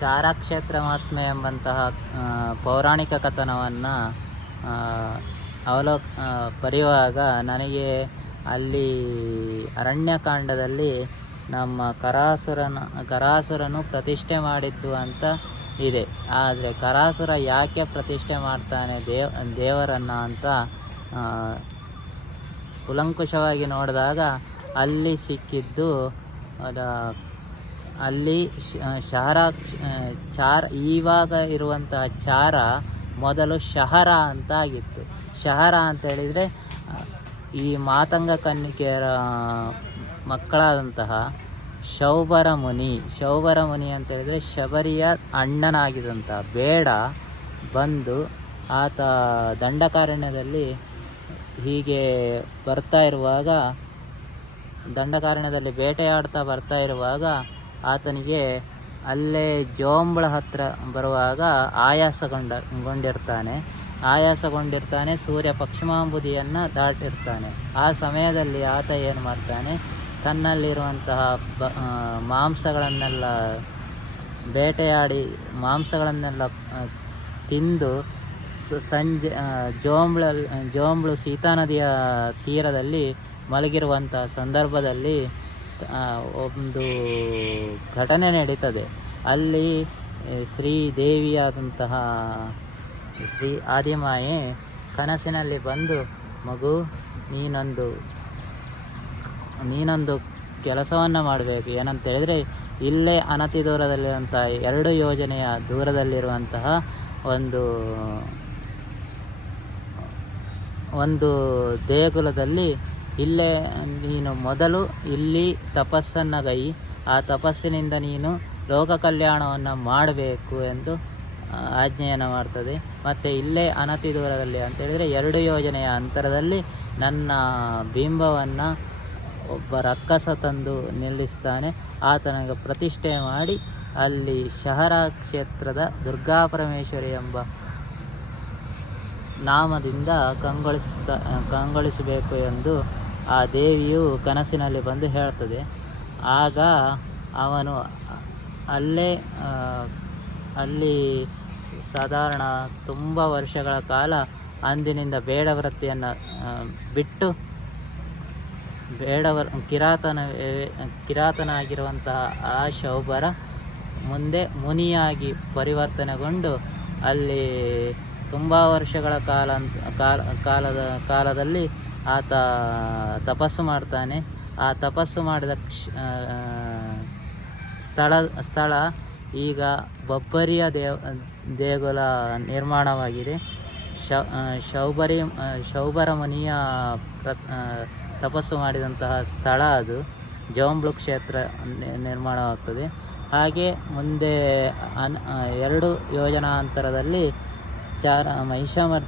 ಚಾರಕ್ಷೇತ್ರ ಮಹಾತ್ಮೆ ಎಂಬಂತಹ ಪೌರಾಣಿಕ ಕಥನವನ್ನು ಅವಲೋಕ ಬರೆಯುವಾಗ ನನಗೆ ಅಲ್ಲಿ ಅರಣ್ಯಕಾಂಡದಲ್ಲಿ ನಮ್ಮ ಕರಾಸುರನ, ಕರಾಸುರನು ಪ್ರತಿಷ್ಠೆ ಮಾಡಿದ್ದು ಅಂತ ಇದೆ. ಆದರೆ ಕರಾಸುರ ಯಾಕೆ ಪ್ರತಿಷ್ಠೆ ಮಾಡ್ತಾನೆ ದೇವ, ದೇವರನ್ನು ಅಂತ ಕುಲಂಕುಷವಾಗಿ ನೋಡಿದಾಗ ಅಲ್ಲಿ ಸಿಕ್ಕಿದ್ದು ಅಲ್ಲಿ ಶಹರ ಚಾರ ಇವಾಗ ಇರುವಂತಹ ಚಾರ ಮೊದಲು ಶಹರ ಅಂತ ಆಗಿತ್ತು. ಶಹರ ಅಂತ ಹೇಳಿದರೆ ಈ ಮಾತಂಗ ಕನ್ನಿಕೆಯರ ಮಕ್ಕಳಾದಂತಹ ಶೌಬರ ಮುನಿ. ಶೌಬರ ಮುನಿ ಅಂತ ಹೇಳಿದರೆ ಶಬರಿಯ ಅಣ್ಣನಾಗಿದ್ದಂಥ ಬೇಡ ಬಂದು ಆತ ದಂಡಕಾರಣ್ಯದಲ್ಲಿ ಹೀಗೆ ಬರ್ತಾ ಇರುವಾಗ, ದಂಡಕಾರಣ್ಯದಲ್ಲಿ ಬೇಟೆಯಾಡ್ತಾ ಬರ್ತಾ ಇರುವಾಗ ಆತನಿಗೆ ಅಲ್ಲೇ ಜೋಂಬಳ ಹತ್ರ ಬರುವಾಗ ಆಯಾಸಗೊಂಡ, ಗೊಂಡಿರ್ತಾನೆ. ಆಯಾಸಗೊಂಡಿರ್ತಾನೆ, ಸೂರ್ಯ ಪಶ್ಚಿಮಾಂಬುದಿಯನ್ನು ದಾಟಿರ್ತಾನೆ. ಆ ಸಮಯದಲ್ಲಿ ಆತ ಏನು ಮಾಡ್ತಾನೆ? ತನ್ನಲ್ಲಿರುವಂತಹ ಬ ಮಾಂಸಗಳನ್ನೆಲ್ಲ ಬೇಟೆಯಾಡಿ, ಮಾಂಸಗಳನ್ನೆಲ್ಲ ತಿಂದು ಸಂಜೆ ಜೋಂಬಳ, ಜೋಂಬಳು ಸೀತಾ ನದಿಯ ತೀರದಲ್ಲಿ ಮಲಗಿರುವಂಥ ಸಂದರ್ಭದಲ್ಲಿ ಒಂದು ಘಟನೆ ನಡೀತದೆ. ಅಲ್ಲಿ ಶ್ರೀದೇವಿಯಾದಂತಹ ಶ್ರೀ ಆದಿಮಾಯೆ ಕನಸಿನಲ್ಲಿ ಬಂದು, ಮಗು, ನೀನೊಂದು ನೀನೊಂದು ಕೆಲಸವನ್ನು ಮಾಡಬೇಕು. ಏನಂತ ಹೇಳಿದರೆ ಇಲ್ಲೇ ಅನತಿ ದೂರದಲ್ಲಿರುವಂಥ ಎರಡು ಯೋಜನೆಯ ದೂರದಲ್ಲಿರುವಂತಹ ಒಂದು ಒಂದು ದೇಗುಲದಲ್ಲಿ ಇಲ್ಲೇ, ನೀನು ಮೊದಲು ಇಲ್ಲಿ ತಪಸ್ಸನ್ನು ಗೈ ಆ ತಪಸ್ಸಿನಿಂದ ನೀನು ಲೋಕ ಕಲ್ಯಾಣವನ್ನು ಮಾಡಬೇಕು ಎಂದು ಆಜ್ಞೆಯನ್ನು ಮಾಡ್ತದೆ. ಮತ್ತು ಇಲ್ಲೇ ಅನತಿ ದೂರದಲ್ಲಿ ಅಂತೇಳಿದರೆ ಎರಡು ಯೋಜನೆಯ ಅಂತರದಲ್ಲಿ ನನ್ನ ಬಿಂಬವನ್ನು ಒಬ್ಬ ರಕ್ಕಸ ತಂದು ನಿಲ್ಲಿಸ್ತಾನೆ. ಆತನಿಗೆ ಪ್ರತಿಷ್ಠೆ ಮಾಡಿ ಅಲ್ಲಿ ಶಹರ ಕ್ಷೇತ್ರದ ದುರ್ಗಾ ಪರಮೇಶ್ವರಿ ಎಂಬ ನಾಮದಿಂದ ಕಂಗೊಳಿಸ್ತಾ, ಕಂಗೊಳಿಸಬೇಕು ಎಂದು ಆ ದೇವಿಯು ಕನಸಿನಲ್ಲಿ ಬಂದು ಹೇಳ್ತದೆ ಆಗ ಅವನು ಅಲ್ಲೇ ಅಲ್ಲಿ ಸಾಧಾರಣ ತುಂಬ ವರ್ಷಗಳ ಕಾಲ ಅಂದಿನಿಂದ ಬೇಡ ವೃತ್ತಿಯನ್ನು ಬಿಟ್ಟು ಬೇಡವರ, ಕಿರಾತನ, ಕಿರಾತನಾಗಿರುವಂತಹ ಆ ಶೌಬರ ಮುಂದೆ ಮುನಿಯಾಗಿ ಪರಿವರ್ತನೆಗೊಂಡು ಅಲ್ಲಿ ತುಂಬ ವರ್ಷಗಳ ಕಾಲ, ಕಾಲದ, ಕಾಲದಲ್ಲಿ ಆತ ತಪಸ್ಸು ಮಾಡ್ತಾನೆ. ಆ ತಪಸ್ಸು ಮಾಡಿದ ಸ್ಥಳ ಸ್ಥಳ ಈಗ ಬಬ್ಬರಿಯ ದೇವ, ದೇಗುಲ ನಿರ್ಮಾಣವಾಗಿದೆ. ಶೌಬರಿ ಶೌಬರ ಮುನಿಯ ಪ್ರ ತಪಸ್ಸು ಮಾಡಿದಂತಹ ಸ್ಥಳ ಅದು. ಜೋಂಬ್ಳು ಕ್ಷೇತ್ರ ನಿರ್ಮಾಣವಾಗ್ತದೆ. ಹಾಗೆ ಮುಂದೆ ಅನ್ ಎರಡು ಯೋಜನಾ ಅಂತರದಲ್ಲಿ ಚಾರ, ಮಹಿಷಾಮರ್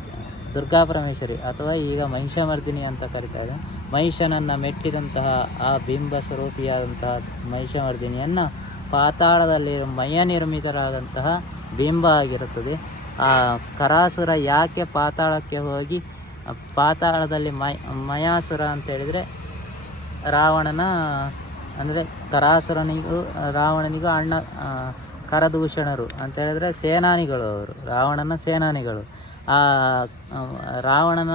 ದುರ್ಗಾ ಪರಮೇಶ್ವರಿ ಅಥವಾ ಈಗ ಮಹಿಷಮರ್ದಿನಿ ಅಂತ ಕರೀತಾರೆ. ಮಹಿಷನನ್ನು ಮೆಟ್ಟಿದಂತಹ ಆ ಬಿಂಬ ಸ್ವರೂಪಿಯಾದಂತಹ ಮಹಿಷಮರ್ದಿನಿಯನ್ನು ಪಾತಾಳದಲ್ಲಿ ಮಯ ನಿರ್ಮಿತರಾದಂತಹ ಬಿಂಬ ಆಗಿರುತ್ತದೆ. ಆ ಕರಾಸುರ ಯಾಕೆ ಪಾತಾಳಕ್ಕೆ ಹೋಗಿ, ಪಾತಾಳದಲ್ಲಿ ಮಯ, ಮಯಾಸುರ ಅಂತ ಹೇಳಿದರೆ ರಾವಣನ, ಅಂದರೆ ಕರಾಸುರನಿಗೂ, ರಾವಣನಿಗೂ ಅಣ್ಣ ಕರದೂಷಣರು ಅಂತ ಹೇಳಿದ್ರೆ ಸೇನಾನಿಗಳು ಅವರು, ರಾವಣನ ಸೇನಾನಿಗಳು. ಆ ರಾವಣನ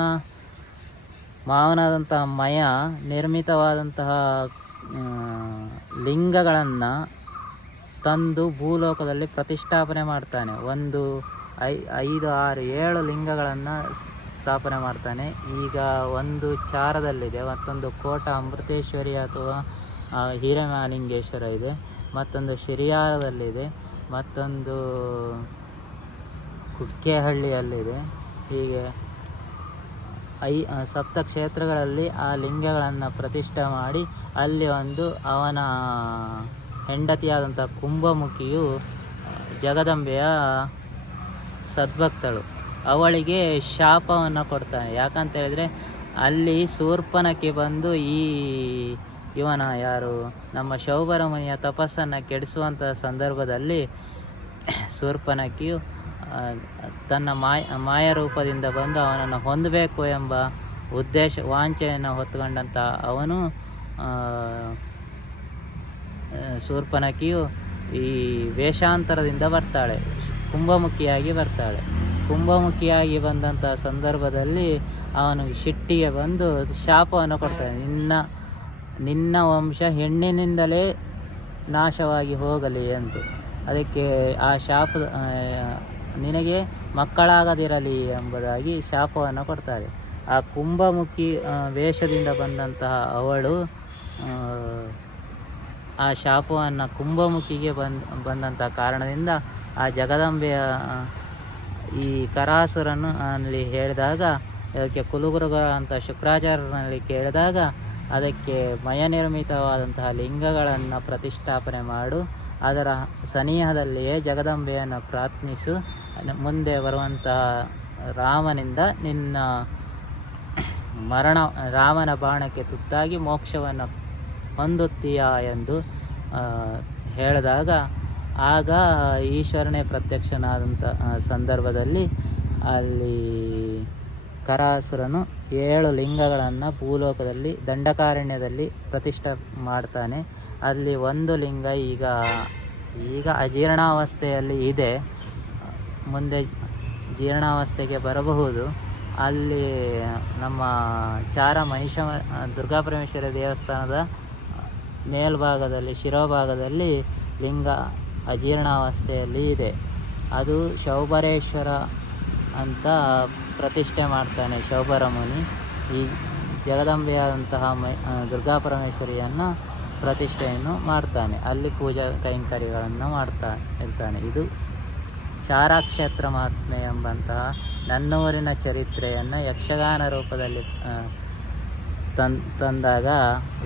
ಮಾವನಾದಂತಹ ಮಯ ನಿರ್ಮಿತವಾದಂತಹ ಲಿಂಗಗಳನ್ನು ತಂದು ಭೂಲೋಕದಲ್ಲಿ ಪ್ರತಿಷ್ಠಾಪನೆ ಮಾಡ್ತಾನೆ. ಒಂದು ಐ, ಐದು, ಆರು, ಏಳು ಲಿಂಗಗಳನ್ನು ಸ್ಥಾಪನೆ ಮಾಡ್ತಾನೆ. ಈಗ ಒಂದು ಚಾರದಲ್ಲಿದೆ, ಮತ್ತೊಂದು ಕೋಟ ಅಮೃತೇಶ್ವರಿ ಅಥವಾ ಹಿರೇಮಾಲಿಂಗೇಶ್ವರ ಇದೆ. ಮತ್ತೊಂದು ಶಿರಿಯಾರದಲ್ಲಿದೆ, ಮತ್ತೊಂದು ಕುಕ್ಕೆಹಳ್ಳಿಯಲ್ಲಿದೆ ಹೀಗೆ ಐ ಸಪ್ತ ಕ್ಷೇತ್ರಗಳಲ್ಲಿ ಆ ಲಿಂಗಗಳನ್ನು ಪ್ರತಿಷ್ಠೆ ಮಾಡಿ ಅಲ್ಲಿ ಒಂದು ಅವನ ಹೆಂಡತಿಯಾದಂಥ ಕುಂಭಮುಖಿಯು ಜಗದಂಬೆಯ ಸದ್ಭಕ್ತಳು. ಅವಳಿಗೆ ಶಾಪವನ್ನು ಕೊಡ್ತಾನೆ. ಯಾಕಂತ ಹೇಳಿದ್ರೆ ಅಲ್ಲಿ ಸೂರ್ಪನಕ್ಕೆ ಬಂದು ಈ ಇವನ ಯಾರು? ನಮ್ಮ ಶೌಭರಮನಿಯ ತಪಸ್ಸನ್ನು ಕೆಡಿಸುವಂಥ ಸಂದರ್ಭದಲ್ಲಿ ಶೂರ್ಪನಕಿಯು ತನ್ನ ಮಾಯ ಮಾಯ ರೂಪದಿಂದ ಬಂದು ಅವನನ್ನು ಹೊಂದಬೇಕು ಎಂಬ ಉದ್ದೇಶ ವಾಂಛೆಯನ್ನು ಹೊತ್ತುಕೊಂಡಂಥ ಅವನು ಆ, ಈ ವೇಷಾಂತರದಿಂದ ಬರ್ತಾಳೆ. ಕುಂಭಮುಖಿಯಾಗಿ ಬರ್ತಾಳೆ. ಕುಂಭಮುಖಿಯಾಗಿ ಬಂದಂಥ ಸಂದರ್ಭದಲ್ಲಿ ಅವನು ಶಿಟ್ಟಿಗೆ ಬಂದು ಶಾಪವನ್ನು ಕೊಡ್ತಾನೆ. ನಿನ್ನ ನಿನ್ನ ವಂಶ ಹೆಣ್ಣಿನಿಂದಲೇ ನಾಶವಾಗಿ ಹೋಗಲಿ ಎಂದು. ಅದಕ್ಕೆ ಆ ಶಾಪ ನಿನಗೆ ಮಕ್ಕಳಾಗದಿರಲಿ ಎಂಬುದಾಗಿ ಶಾಪವನ್ನು ಕೊಡ್ತಾರೆ. ಆ ಕುಂಭಮುಖಿ ವೇಷದಿಂದ ಬಂದಂತಹ ಅವಳು ಆ, ಶಾಪವನ್ನು ಕುಂಭಮುಖಿಗೆ ಬಂದ್ ಬಂದಂಥ ಕಾರಣದಿಂದ ಆ ಜಗದಂಬೆಯ ಈ ಕರಾಸುರನ್ನು ಅಲ್ಲಿ ಹೇಳಿದಾಗ ಅದಕ್ಕೆ ಕುಲುಗುರುಗ ಅಂತ ಶುಕ್ರಾಚಾರ್ಯರಲ್ಲಿ ಕೇಳಿದಾಗ ಅದಕ್ಕೆ ಮಯನಿರ್ಮಿತವಾದಂತಹ ಲಿಂಗಗಳನ್ನು ಪ್ರತಿಷ್ಠಾಪನೆ ಮಾಡು, ಅದರ ಸನಿಹದಲ್ಲಿಯೇ ಜಗದಂಬೆಯನ್ನು ಪ್ರಾರ್ಥಿಸು, ಮುಂದೆ ಬರುವಂತಹ ರಾಮನಿಂದ ನಿನ್ನ ಮರಣ, ರಾಮನ ಬಾಣಕ್ಕೆ ತುತ್ತಾಗಿ ಮೋಕ್ಷವನ್ನು ಹೊಂದುತ್ತೀಯಾ ಎಂದು ಹೇಳಿದಾಗ, ಆಗ ಈಶ್ವರನೇ ಪ್ರತ್ಯಕ್ಷನಾದಂಥ ಸಂದರ್ಭದಲ್ಲಿ ಅಲ್ಲಿ ಕರಾಸುರನು ಏಳು ಲಿಂಗಗಳನ್ನು ಭೂಲೋಕದಲ್ಲಿ, ದಂಡಕಾರಣ್ಯದಲ್ಲಿ ಪ್ರತಿಷ್ಠೆ ಮಾಡ್ತಾನೆ. ಅಲ್ಲಿ ಒಂದು ಲಿಂಗ ಈಗ ಈಗ ಅಜೀರ್ಣಾವಸ್ಥೆಯಲ್ಲಿ ಇದೆ. ಮುಂದೆ ಜೀರ್ಣಾವಸ್ಥೆಗೆ ಬರಬಹುದು. ಅಲ್ಲಿ ನಮ್ಮ ಚಾರ ಮಹಿಷ ದುರ್ಗಾಪರಮೇಶ್ವರ ದೇವಸ್ಥಾನದ ಮೇಲ್ಭಾಗದಲ್ಲಿ, ಶಿರೋಭಾಗದಲ್ಲಿ ಲಿಂಗ ಅಜೀರ್ಣಾವಸ್ಥೆಯಲ್ಲಿ ಇದೆ. ಅದು ಶೌಭರೇಶ್ವರ ಅಂತ ಪ್ರತಿಷ್ಠೆ ಮಾಡ್ತಾನೆ ಶೋಭರಮುನಿ. ಈ ಜಗದಂಬೆಯಾದಂತಹ ಮೈ ದುರ್ಗಾ ಪರಮೇಶ್ವರಿಯನ್ನು ಪ್ರತಿಷ್ಠೆಯನ್ನು ಮಾಡ್ತಾನೆ. ಅಲ್ಲಿ ಪೂಜಾ ಕೈಂಕರ್ಯಗಳನ್ನು ಮಾಡ್ತಾ ಇರ್ತಾನೆ. ಇದು ಚಾರಾಕ್ಷೇತ್ರ ಮಹಾತ್ಮೆ ಎಂಬಂತಹ ನನ್ನೂರಿನ ಚರಿತ್ರೆಯನ್ನು ಯಕ್ಷಗಾನ ರೂಪದಲ್ಲಿ ತಂದಾಗ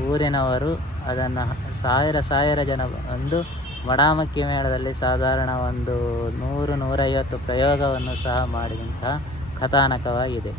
ಊರಿನವರು ಅದನ್ನು ಸಾವಿರ ಸಾವಿರ ಜನ ಒಂದು ಮಡಾಮಕ್ಕಿ ಮೇಳದಲ್ಲಿ ಸಾಧಾರಣ ಒಂದು ನೂರು ನೂರೈವತ್ತು ಪ್ರಯೋಗವನ್ನು ಸಹ ಮಾಡಿದಂತಹ ಕಥಾನಕವಾಗಿದೆ.